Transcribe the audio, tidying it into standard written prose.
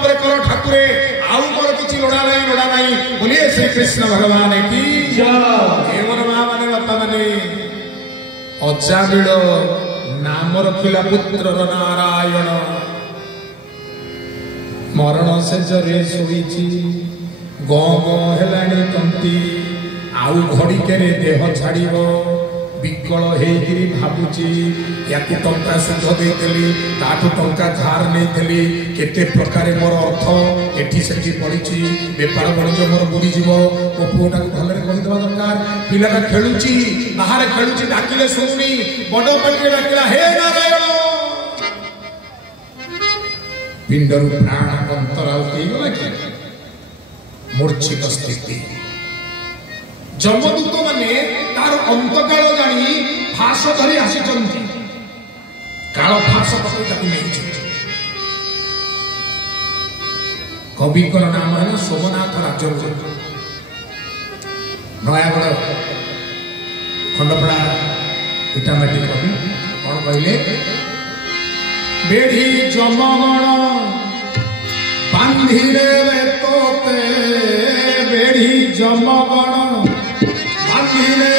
ठाकुरे आउ मोर किसी लोड़ा नहीं बोलिए श्री कृष्ण भगवान की जय। माँ माने बापा माने अजाबिल नाम रखिला पुत्र नारायण मरण से जरे शोईची गौ गौ हेलाणी तंती आउ घड़िके देह छाड़ब विकल होगी भावुची या टंका सुध देली ताठू टंका धार नहीं केते प्रकार मोर अर्थ एठी सेठी पड़ी बेपार वाणिज्य मोर बुरीज मो पुओटा भलरे कहीदेवा दरकार पिलाटा खेलुची बाहर खेलुची डाकिले शुणुनी बड़ पाटी डाकिला हे नारायण पिंडर प्राण अंतराल गला कि मूर्छित स्थिति जमदूत माने तार अंतकाल जानी फास धरी आसी काल फास पकड़ नहीं कवि नाम है सोमनाथ राजगुरु नयागढ़ खंडपड़ा इटामाटी कवि कौन कहले बेढ़ी जमगण बांधिले तोते बेढ़ी जमगण बांधिले